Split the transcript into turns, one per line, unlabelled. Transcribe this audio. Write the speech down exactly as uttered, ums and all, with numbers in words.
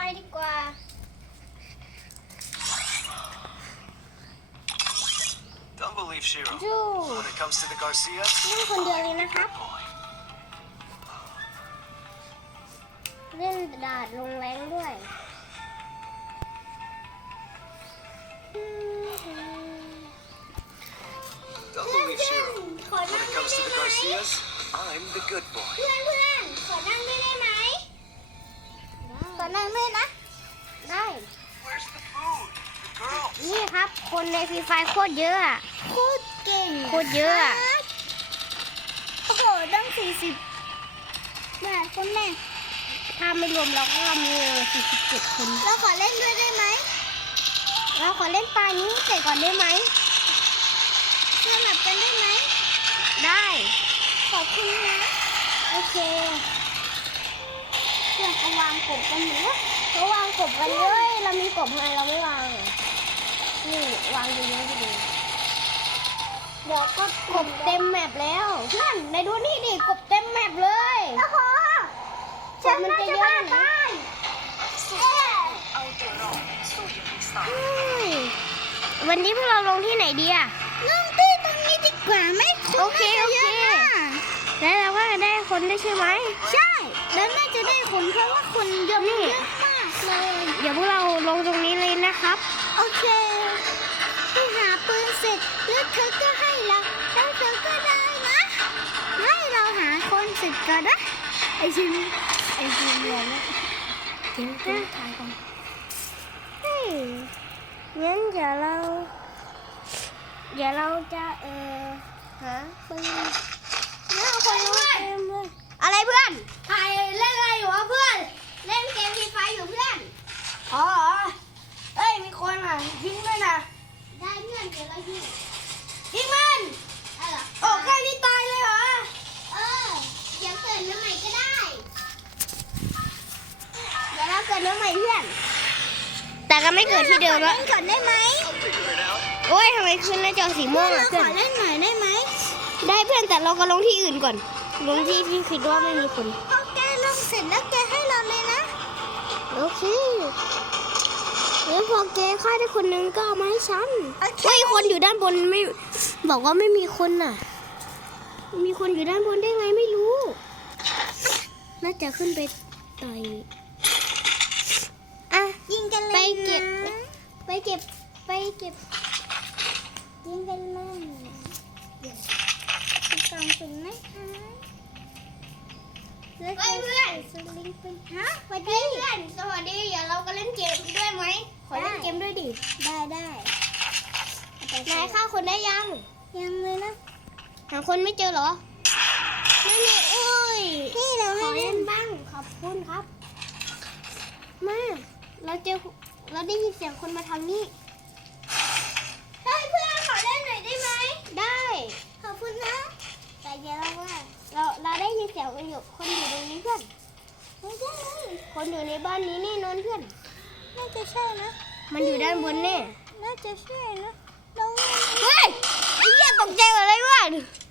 ดีกว่า
Don't believe Shiro.
จู
When it comes to the Garcias,
เล่นคนเดียวเลยนะครับ
boy.
เล่นดาดลงแรงด้วย
Don't believe Shiro.
ขอ
When
นั่ง
it
ด้วย
comes to
ได้
the
ไหม
Garcias, I'm the good boy.
เพื่อนเพื่อนขอนั่งด้วยได้ไหมขอนั่งด้วยนะ ได้
Where's the food? The girl.
นี่ครับคนในฟรีไฟโคตรเยอะอะโคตรเก่งโคตรเยอะอะโอ้โหตั้งสี่สิบแม่คนแม่ถ้าไม่รวมเราก็มีสี่สิบเจ็ดคนเราขอเล่นด้วยได้ไหมเราขอเล่นปลานี้เสร็จก่อนได้ไหมสลับกันได้ไหมได้ขอบคุณนะโอเคเพื่อนเขาวางกบกันหมดแล้วเขาวางกบกันเลยเรามีกบทำไมเราไม่วางอ่ะนี่วางเยอะๆดีเดี๋ยวก็กบเต็มแมปแล้วนั่นในดูนี่ดิกบเต็มแมปเลยโอ้โหฉันมันจะเยอะตายวันนี้พวกเราลงที่ไหนดีอะลงที่ตรงนี้ดีกว่าไหมโอเคโอเคแล้วเราก็จะได้คนได้ใช่ไหมใช่แล้วน่าจะได้คนเพราะว่าคนเยอะมากเลยเดี๋ยวพวกเราลงตรงนี้เลยนะครับโอเคที่หาปืนเสร็จแล้วเธอก็ให้เราแล้วเธอก็ได้นะให้เราหาคนเสร็จก่อนนะไอชิมไอชิมเรียนแล้วจริงจริงถ่ายก่อนเฮ้ยงั้นเดี๋ยวเราเดี๋ยวเราจะเออหาปืนแล้วคนรู้เต็มเลยอะไรเพื่อนถ่ายเล่นอะไรอยู่วะเพื่อนเล่นเกมฟรีไฟอยู่เพื่อนอ๋อเอ้ยมีคนอ่ะยิงด้วยนะได้เพื่อนเดี๋ยวเรายิงยิงมันโอ้แค่นี้ตายเลยเหรอเออเดี๋ยวเกิดมาใหม่ก็ได้เดี๋ยวเราเกิดมาใหม่เพื่อนแต่ก็ไม่เกิดที่เดิมแล้วเล่นก่อนได้ไหม
Figure it out.
โอ้ยทำไมขึ้นหน้าจอสีม่วงอ่ะเพื่อนขอเล่นหน่อยได้ไหมได้เพื่อนแต่เราก็ลงที่อื่นก่อนลงที่ที่คิดว่าไม่มีคนพอแกลงเสร็จแล้วแกให้เราเลยนะโอเคแล้วพอแกฆ่าได้คนนึงก็เอามาให้ฉันเฮ้ยคนอยู่ด้านบนไม่บอกว่าไม่มีคนน่ะมีคนอยู่ด้านบนได้ไงไม่รู้น่าจะขึ้นไปต่อยอ่ะยิงกันเลยไปเก็บไปเก็บไปเก็บยิงกันเลยกล่องสุ่มนะคะเฮ้ยเพื่อนสลิงเป็นฮะสวัสดีเพื่อนสวัสดีเดี๋ยวเราก็เล่นเกมด้วยไหมขอเล่นเกมด้วยดิได้ได้นายฆ่าคนได้ยังยังเลยนะหาคนไม่เจอเหรอนั่นไงโอ้ยนี่เราให้เล่นบ้างขอบคุณครับมาเราเจอเราได้ยินเสียงคนมาทางนี้เฮ้ยเพื่อนขอเล่นหน่อยได้ไหมได้ขอบคุณนะแต่เดี๋ยวเราว่าเราเราได้ยินเสียงคนอยู่คนอยู่ตรงนี้เพื่อนไม่ใช่คนอยู่ในบ้านนี้แน่นอนเพื่อนน่าจะใช่นะมันอยู่ด้านบนแน่น่าจะใช่นะเราเฮ้ยไอ้เหี้ยตกใจอะไรวะ